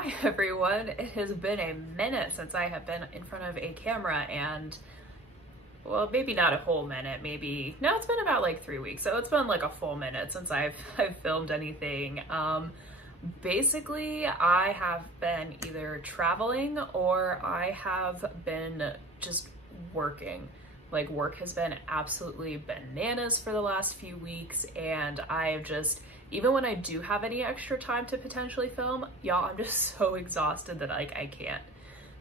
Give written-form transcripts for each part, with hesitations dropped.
Hi everyone, it has been a minute since I have been in front of a camera and, well, maybe not a whole minute, maybe, no, it's been about like 3 weeks, so it's been like a full minute since I've filmed anything. Basically, I have been either traveling or I have been just working. Like, work has been absolutely bananas for the last few weeks, and I've just, even when I do have any extra time to potentially film, y'all, I'm just so exhausted that like I can't.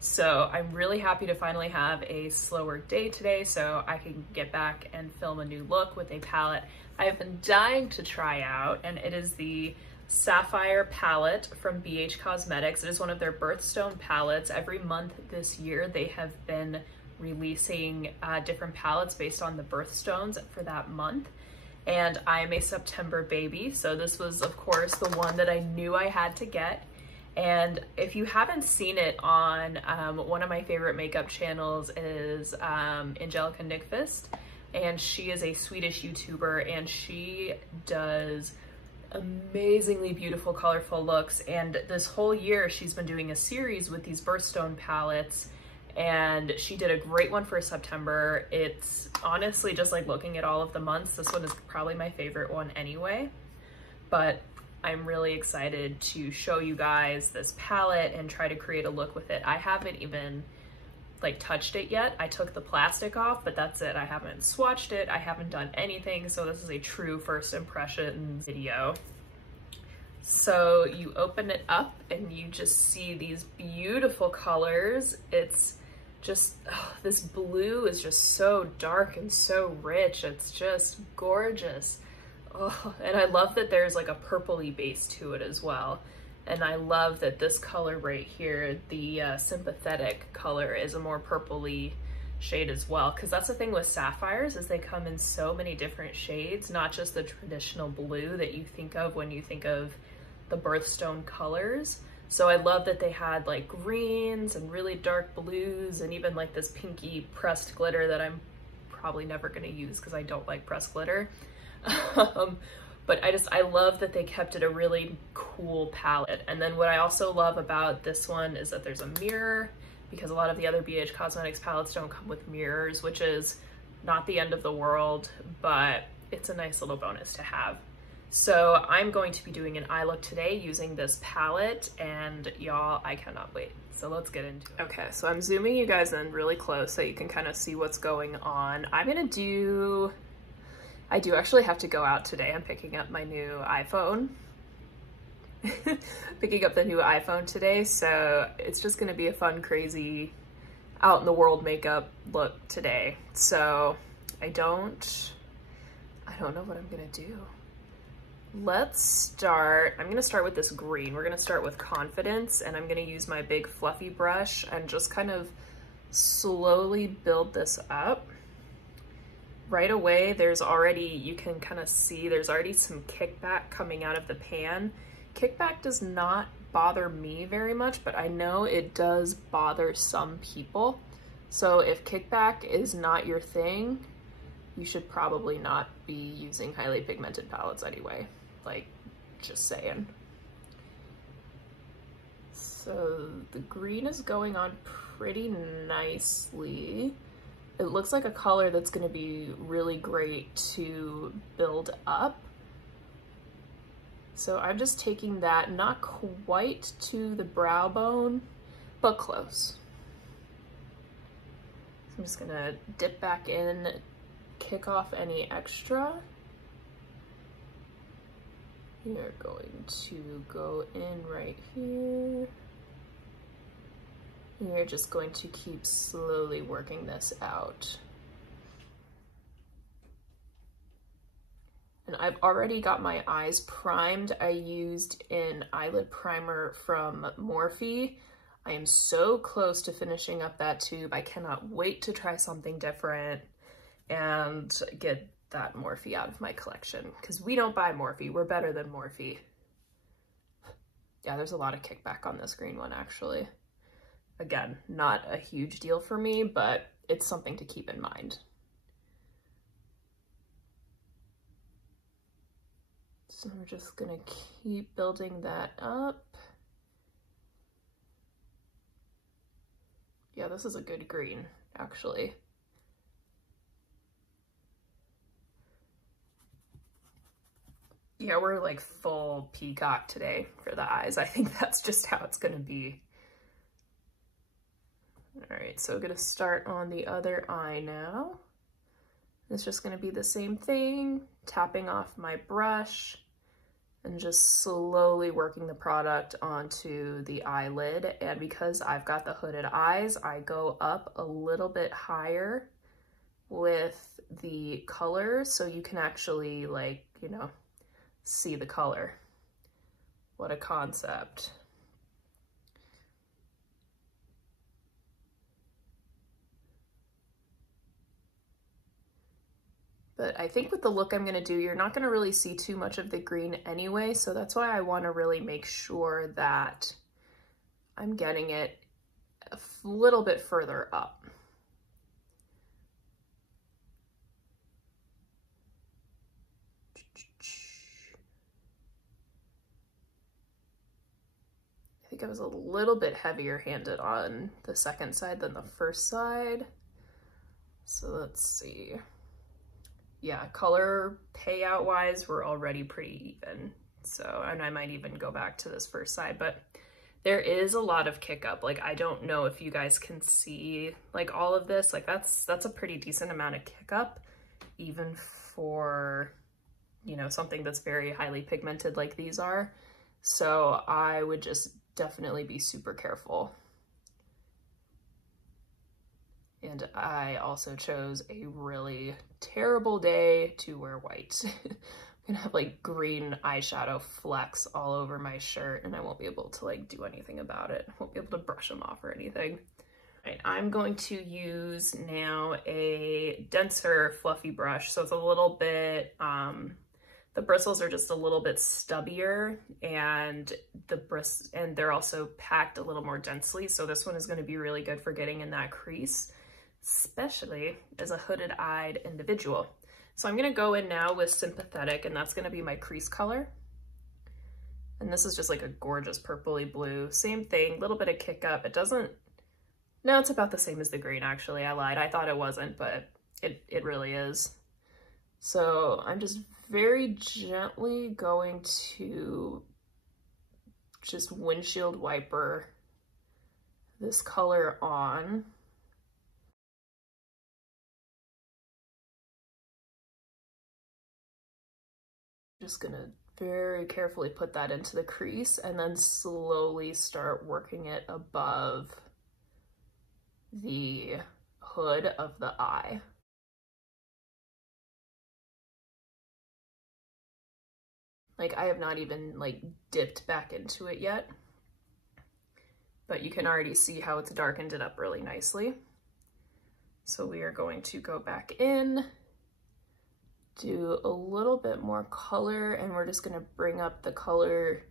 So I'm really happy to finally have a slower day today so I can get back and film a new look with a palette I've been dying to try out, and it is the Sapphire palette from BH Cosmetics. It is one of their birthstone palettes. Every month this year they have been releasing different palettes based on the birthstones for that month. And I'm a September baby, so this was of course the one that I knew I had to get. And if you haven't seen it on one of my favorite makeup channels is Angelica Nyqvist, and she is a Swedish YouTuber and she does amazingly beautiful colorful looks, and this whole year she's been doing a series with these birthstone palettes, and she did a great one for September. It's honestly, just like looking at all of the months, this one is probably my favorite one anyway, but I'm really excited to show you guys this palette and try to create a look with it. I haven't even like touched it yet. I took the plastic off, but that's it. I haven't swatched it. I haven't done anything. So this is a true first impressions video. So you open it up and you just see these beautiful colors. It's just, oh, this blue is just so dark and so rich. It's just gorgeous. Oh, and I love that there's like a purpley base to it as well. And I love that this color right here, the sympathetic color, is a more purpley shade as well. Because that's the thing with sapphires, is they come in so many different shades, not just the traditional blue that you think of when you think of the birthstone colors. So I love that they had like greens and really dark blues and even like this pinky pressed glitter that I'm probably never going to use because I don't like pressed glitter. But I love that they kept it a really cool palette. And then what I also love about this one is that there's a mirror, because a lot of the other BH Cosmetics palettes don't come with mirrors, which is not the end of the world, but it's a nice little bonus to have. So I'm going to be doing an eye look today using this palette, and y'all, I cannot wait. So let's get into it. Okay, so I'm zooming you guys in really close so you can kind of see what's going on. I do actually have to go out today. I'm picking up my new iPhone. Picking up the new iPhone today, so it's just gonna be a fun, crazy, out in the world makeup look today. So I don't know what I'm gonna do. Let's start, I'm gonna start with this green. We're gonna start with Confidence, and I'm gonna use my big fluffy brush and just kind of slowly build this up. Right away, there's already, you can kind of see, there's already some kickback coming out of the pan. Kickback does not bother me very much, but I know it does bother some people. So if kickback is not your thing, you should probably not be using highly pigmented palettes anyway. Like, just saying. So the green is going on pretty nicely. It looks like a color that's going to be really great to build up. So I'm just taking that, not quite to the brow bone, but close. So I'm just going to dip back in, kick off any extra. You're going to go in right here. You're just going to keep slowly working this out. And I've already got my eyes primed. I used an eyelid primer from Morphe. I am so close to finishing up that tube. I cannot wait to try something different and get that Morphe out of my collection, because we don't buy Morphe. We're better than Morphe. Yeah, there's a lot of kickback on this green one, actually. Again, not a huge deal for me, but it's something to keep in mind. So we're just gonna keep building that up. Yeah, this is a good green, actually. Yeah, we're like full peacock today for the eyes. I think that's just how it's gonna be. All right, so I'm gonna start on the other eye now. It's just gonna be the same thing, tapping off my brush and just slowly working the product onto the eyelid. And because I've got the hooded eyes, I go up a little bit higher with the color so you can actually, like, you know, see the color. What a concept. But I think with the look I'm gonna do, you're not gonna really see too much of the green anyway, so that's why I wanna really make sure that I'm getting it a little bit further up. I think I was a little bit heavier handed on the second side than the first side. So let's see. Yeah, color payout wise, we're already pretty even. So, and I might even go back to this first side, but there is a lot of kick up. Like, I don't know if you guys can see like all of this, like that's a pretty decent amount of kick up, even for, you know, something that's very highly pigmented like these are. So I would just definitely be super careful. And I also chose a really terrible day to wear white. I'm gonna have like green eyeshadow flecks all over my shirt and I won't be able to like do anything about it. I won't be able to brush them off or anything. All right, I'm going to use now a denser fluffy brush. So it's a little bit, the bristles are just a little bit stubbier and they're also packed a little more densely. So this one is gonna be really good for getting in that crease, especially as a hooded-eyed individual. So I'm gonna go in now with Sympathetic, and that's gonna be my crease color. And this is just like a gorgeous purpley blue. Same thing, little bit of kick up. It doesn't, no, it's about the same as the green actually. I lied, I thought it wasn't, but it really is. So I'm just very gently going to just windshield wiper this color on. Just gonna very carefully put that into the crease and then slowly start working it above the hood of the eye. Like, I have not even like dipped back into it yet, but you can already see how it's darkened it up really nicely. So we are going to go back in, do a little bit more color, and we're just gonna bring up the color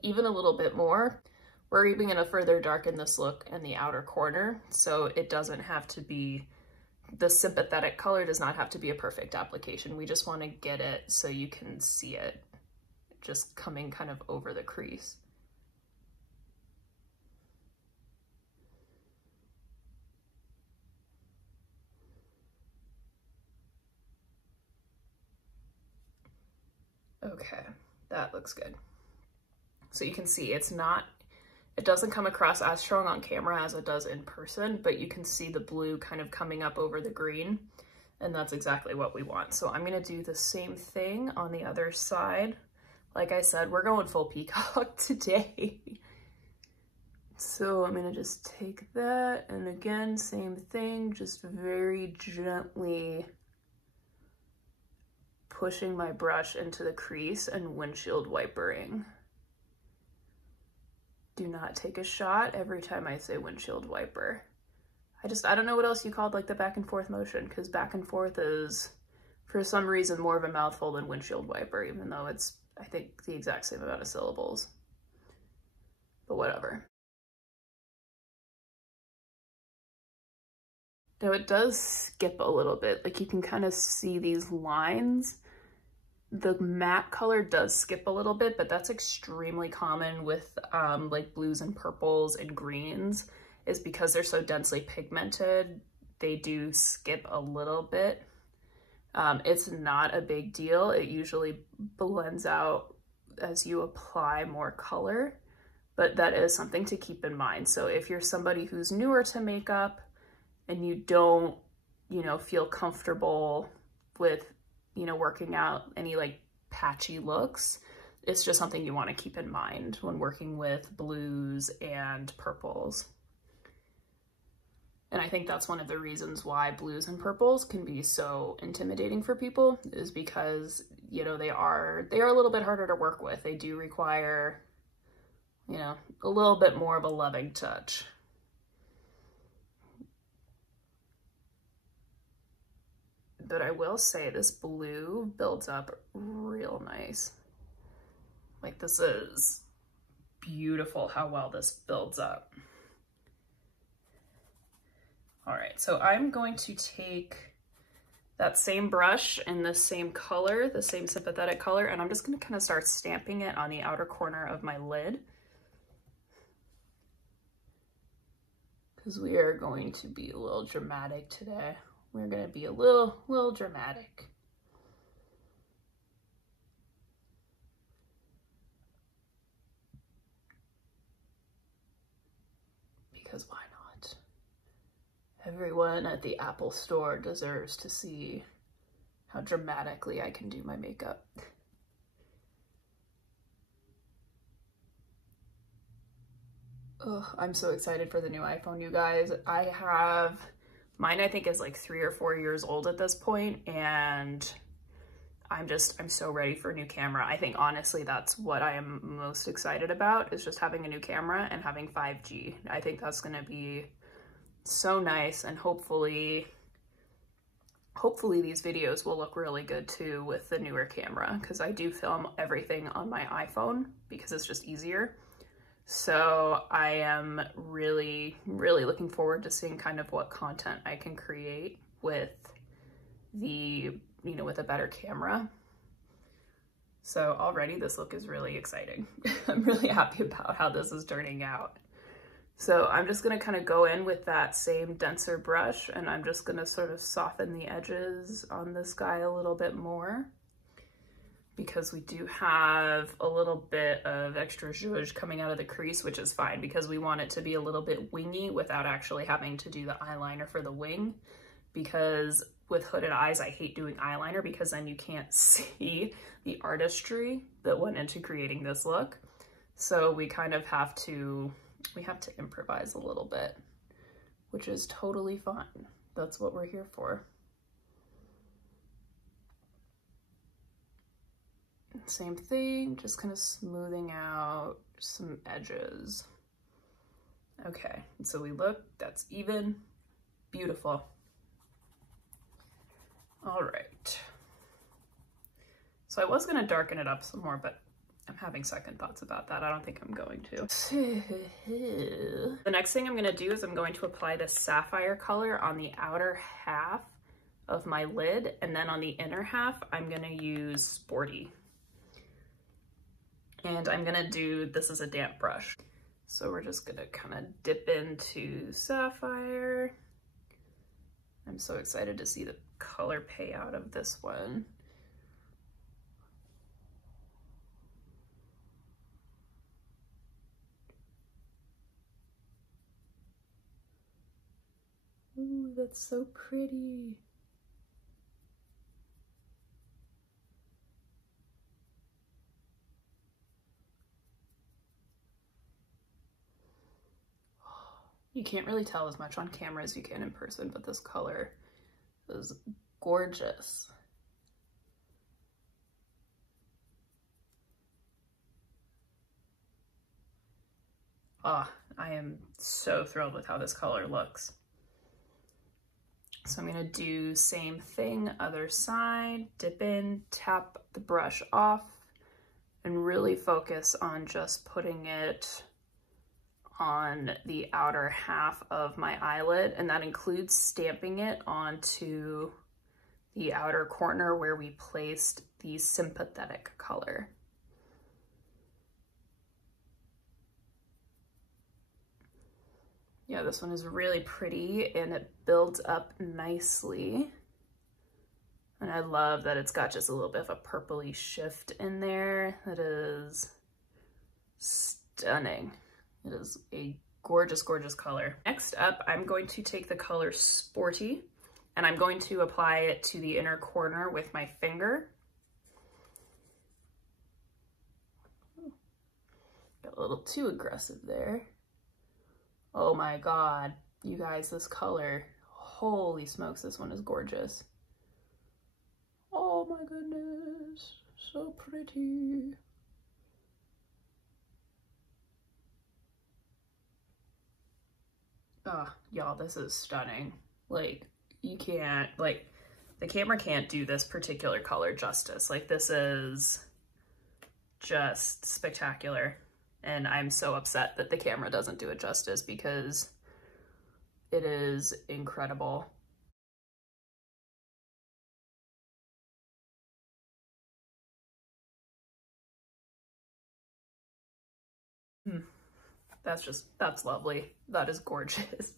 even a little bit more. We're even gonna further darken this look in the outer corner, so it doesn't have to be, the Sympathetic color does not have to be a perfect application. We just wanna get it so you can see it just coming kind of over the crease. Okay, that looks good. So you can see it doesn't come across as strong on camera as it does in person, but you can see the blue kind of coming up over the green, and that's exactly what we want. So I'm gonna do the same thing on the other side. Like I said, we're going full peacock today. So I'm gonna just take that, and again, same thing, just very gently pushing my brush into the crease and windshield wipering. Do not take a shot every time I say windshield wiper. I don't know what else you called like the back and forth motion, because back and forth is, for some reason, more of a mouthful than windshield wiper, even though it's, I think, the exact same amount of syllables. But whatever. Now it does skip a little bit, like you can kind of see these lines. The matte color does skip a little bit, but that's extremely common with like blues and purples and greens. is because they're so densely pigmented, they do skip a little bit. It's not a big deal. It usually blends out as you apply more color, but that is something to keep in mind. So if you're somebody who's newer to makeup and you don't, you know, feel comfortable with, you know, working out any like patchy looks, it's just something you want to keep in mind when working with blues and purples. And I think that's one of the reasons why blues and purples can be so intimidating for people, is because, you know, they are a little bit harder to work with. They do require, you know, a little bit more of a loving touch. But I will say this blue builds up real nice. Like, this is beautiful how well this builds up. All right, so I'm going to take that same brush in the same color, the same sympathetic color, and I'm just gonna kind of start stamping it on the outer corner of my lid, because we are going to be a little dramatic today. We're gonna be a little dramatic. Because why not? Everyone at the Apple store deserves to see how dramatically I can do my makeup. Ugh, I'm so excited for the new iPhone, you guys. I have, mine I think is like 3 or 4 years old at this point, and I'm so ready for a new camera. I think honestly that's what I am most excited about, is just having a new camera and having 5G. I think that's gonna be so nice, and hopefully these videos will look really good too with the newer camera, because I do film everything on my iPhone because it's just easier. So I am really looking forward to seeing kind of what content I can create with the, you know, with a better camera. So already this look is really exciting. I'm really happy about how this is turning out. So I'm just gonna kind of go in with that same denser brush, and I'm just gonna sort of soften the edges on this guy a little bit more, because we do have a little bit of extra zhuzh coming out of the crease, which is fine because we want it to be a little bit wingy without actually having to do the eyeliner for the wing. Because with hooded eyes, I hate doing eyeliner because then you can't see the artistry that went into creating this look. So we kind of have to improvise a little bit, which is totally fine. That's what we're here for. Same thing, just kind of smoothing out some edges. Okay, so we look, that's even, beautiful. All right. So I was gonna darken it up some more, but I'm having second thoughts about that. I don't think I'm going to. The next thing I'm gonna do is I'm going to apply the Sapphire color on the outer half of my lid, and then on the inner half, I'm gonna use Sporty. And I'm gonna do, this is a damp brush. So we're just gonna kind of dip into Sapphire. I'm so excited to see the color pay out of this one. Ooh, that's so pretty. You can't really tell as much on camera as you can in person, but this color is gorgeous. Ah, I am so thrilled with how this color looks. So I'm gonna do same thing, other side, dip in, tap the brush off, and really focus on just putting it on the outer half of my eyelid, and that includes stamping it onto the outer corner where we placed the sympathetic color. Yeah, this one is really pretty and it builds up nicely. And I love that it's got just a little bit of a purpley shift in there. That is stunning. It is a gorgeous, gorgeous color. Next up, I'm going to take the color Sporty and I'm going to apply it to the inner corner with my finger. Got a little too aggressive there. Oh my God, you guys, this color, holy smokes, this one is gorgeous. Oh my goodness, so pretty. Oh, y'all, this is stunning. Like, you can't, like, the camera can't do this particular color justice. Like, this is just spectacular. And I'm so upset that the camera doesn't do it justice because it is incredible. That's lovely. That is gorgeous.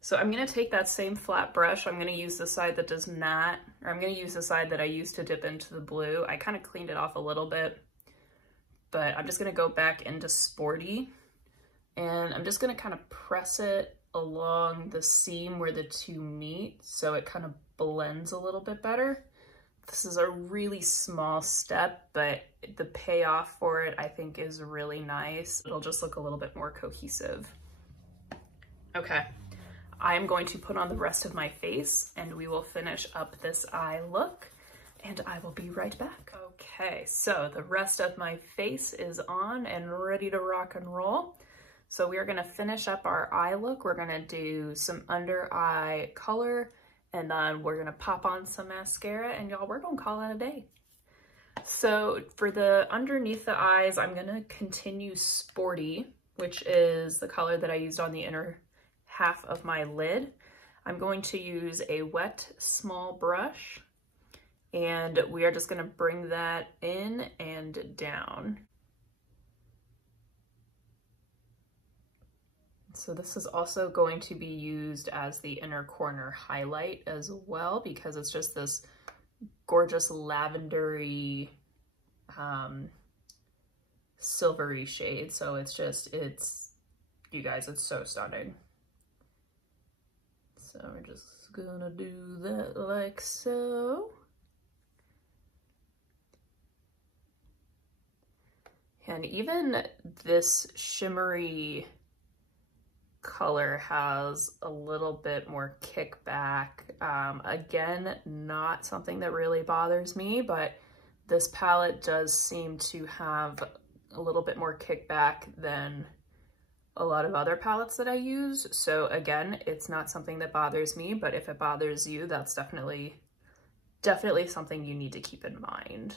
So I'm gonna take that same flat brush. I'm gonna use the side that does not, or I'm gonna use the side that I used to dip into the blue. I kind of cleaned it off a little bit, but I'm just gonna go back into Sporty and I'm just gonna kind of press it along the seam where the two meet so it kind of blends a little bit better. This is a really small step, but the payoff for it I think is really nice. It'll just look a little bit more cohesive. Okay, I'm going to put on the rest of my face and we will finish up this eye look and I will be right back. Okay, so the rest of my face is on and ready to rock and roll. So we are gonna finish up our eye look. We're gonna do some under eye color and then we're gonna pop on some mascara and y'all, we're gonna call it a day. So for the underneath the eyes, I'm gonna continue Sporty, which is the color that I used on the inner half of my lid. I'm going to use a wet small brush and we are just gonna bring that in and down. So this is also going to be used as the inner corner highlight as well because it's just this gorgeous lavendery, silvery shade. So it's you guys, it's so stunning. So we're just gonna do that like so. And even this shimmery color has a little bit more kickback. Again, not something that really bothers me, but this palette does seem to have a little bit more kickback than a lot of other palettes that I use. So again, it's not something that bothers me, but if it bothers you, that's definitely something you need to keep in mind.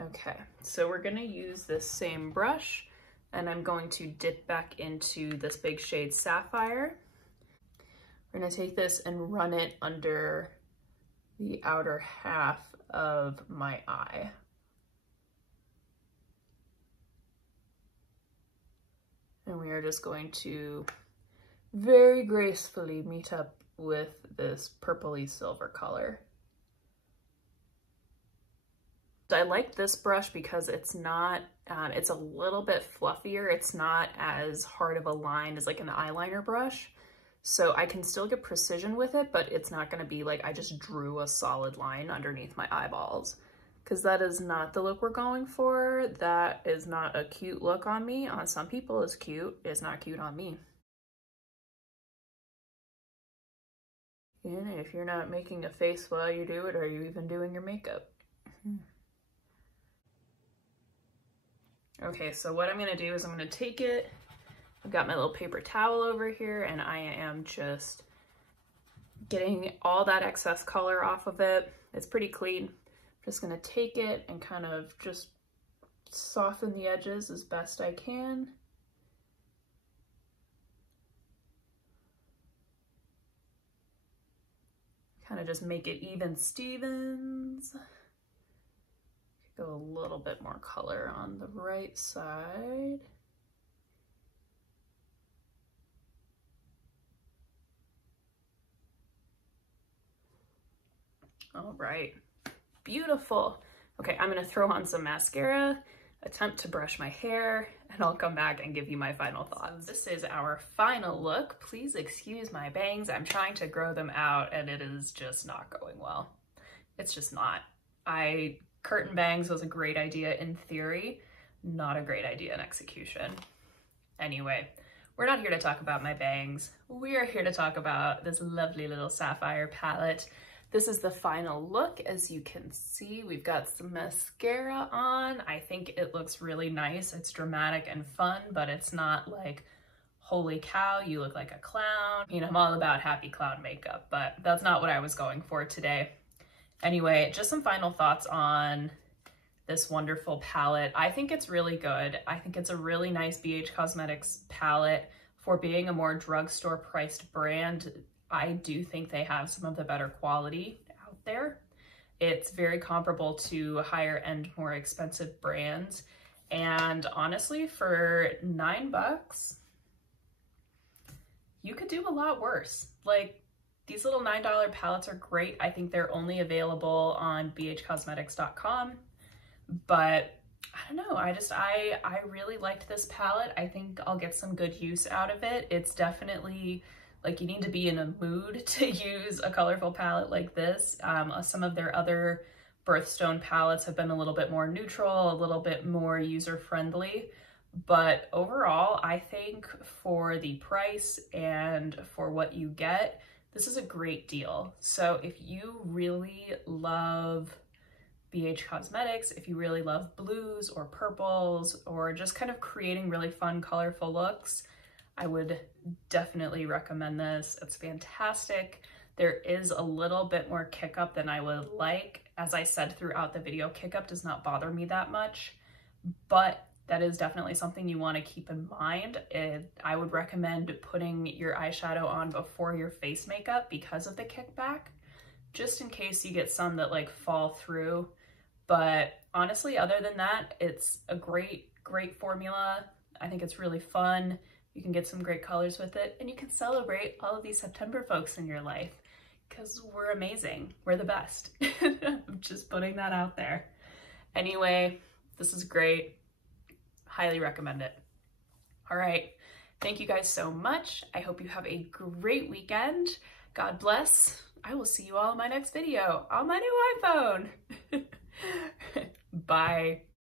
Okay, so we're gonna use this same brush and I'm going to dip back into this big shade Sapphire. We're gonna take this and run it under the outer half of my eye. And we are just going to very gracefully meet up with this purpley silver color. I like this brush because it's not, it's a little bit fluffier. It's not as hard of a line as like an eyeliner brush. So I can still get precision with it, but it's not gonna be like I just drew a solid line underneath my eyeballs, because that is not the look we're going for. That is not a cute look on me. On some people it's cute, it's not cute on me. And if you're not making a face while you do it, are you even doing your makeup? Okay, so what I'm gonna do is I'm gonna take it, I've got my little paper towel over here and I am just getting all that excess color off of it. It's pretty clean. I'm just gonna take it and kind of just soften the edges as best I can. kind of just make it even Stevens. Go a little bit more color on the right side. All right, beautiful. Okay, I'm gonna throw on some mascara, attempt to brush my hair, and I'll come back and give you my final thoughts. So this is our final look. Please excuse my bangs. I'm trying to grow them out and it is just not going well. It's just not. Curtain bangs was a great idea in theory, not a great idea in execution. Anyway, we're not here to talk about my bangs. We are here to talk about this lovely little Sapphire palette. This is the final look. As you can see, we've got some mascara on. I think it looks really nice. It's dramatic and fun, but it's not like, holy cow, you look like a clown. You know, I'm all about happy clown makeup, but that's not what I was going for today. Anyway, just some final thoughts on this wonderful palette. I think it's really good. I think it's a really nice BH Cosmetics palette. For being a more drugstore priced brand, I do think they have some of the better quality out there. It's very comparable to higher end, more expensive brands. And honestly, for $9, you could do a lot worse. Like, these little $9 palettes are great. I think they're only available on bhcosmetics.com, but I don't know. I really liked this palette. I think I'll get some good use out of it. It's definitely like, you need to be in a mood to use a colorful palette like this. Some of their other birthstone palettes have been a little bit more neutral, a little bit more user-friendly. But overall, I think for the price and for what you get, this is a great deal. So if you really love BH Cosmetics, if you really love blues or purples, or just kind of creating really fun, colorful looks, I would definitely recommend this. It's fantastic. There is a little bit more kick up than I would like. As I said throughout the video, kick up does not bother me that much, but that is definitely something you want to keep in mind. I would recommend putting your eyeshadow on before your face makeup because of the kickback, just in case you get some that like fall through. But honestly, other than that, it's a great formula. I think it's really fun. You can get some great colors with it, and you can celebrate all of these September folks in your life because we're amazing. We're the best. I'm just putting that out there. Anyway, this is great. Highly recommend it. All right. Thank you guys so much. I hope you have a great weekend. God bless. I will see you all in my next video on my new iPhone. Bye.